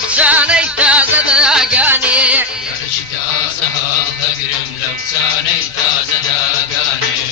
لوكساني تازة داقاني يرشي تازة هالدقرم لوكساني تازة داقاني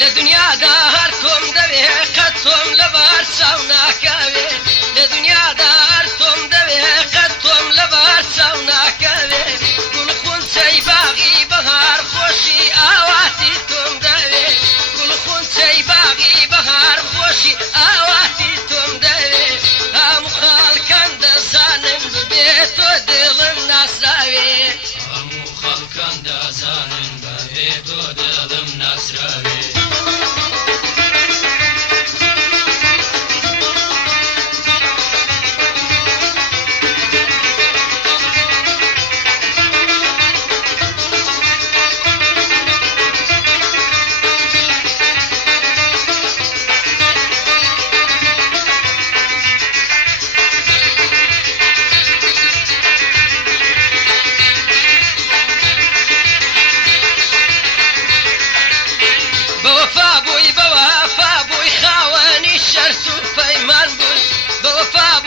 لدنيا دارتم دوي قدتم لبار سوناكاوي لدنيا دارتم دوي قدتم لبار سوناكاوي كل خون سيباغي بهار خوشي آواتي تم دوي كل خون سيباغي بهار خوشي آواتي تم دوي هم خالكن دزانم ببيتو دلم ناسراوي هم خالكن دزانم ببيتو دلم ناسراوي بوفا بوي خاواني الشرس وفيمان بوي بوفا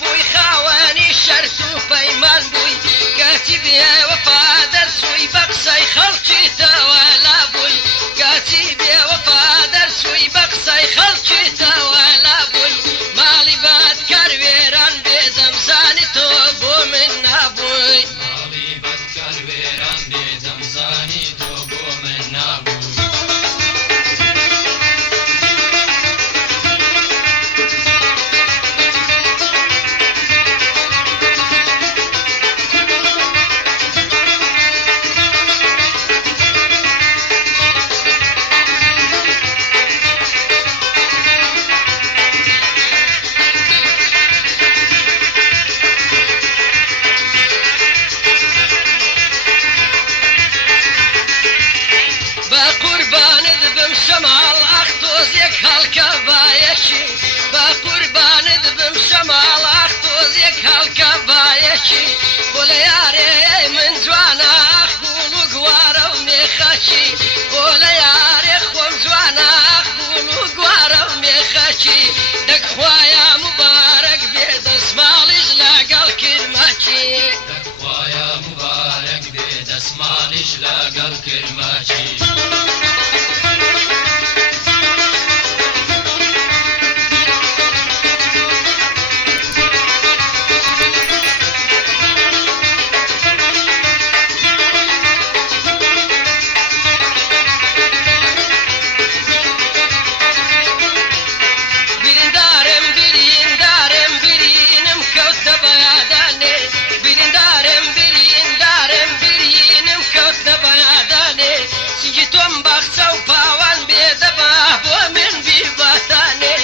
بوي خاواني الشرس وفيمان بوي كاتبي وفا درسوي بقصي خلقي توالا بوي كاتبي وفا درسوي بقصي خلقي توالا بوي مالي باد كرويران بيدم زاني توبو من نابوي مالي بذكر ويران بيدم زاني توبو من نابوي بقربان دبم شمال اختوزيك هالكبايشي بقربان دبم شمال اختوزيك هالكبايشي ولياري من جوانا اخبولو قوارا وميخاشي ولياري خوم جوانا اخبولو قوارا وميخاشي دك خوايا مبارك بيد اسمالي جلاقا الكلماتي دك خوايا مبارك بيد اسمالي جلاقا الكلماتي برينم كوت بياداني برينم كوت بياداني سنجتم بخسو باوان بيدباه ومن بيباتاني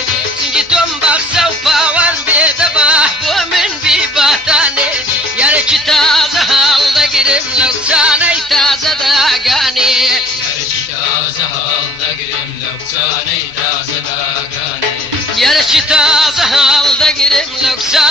سنجتم بخسو باوان بيدباه ومن بيباتاني يارك تازة هالدقرم لوكساني تازة داقاني يرشي تازة هالدقرم لوكساني تازة داقاني يارك تازة هالدقرم لوكساني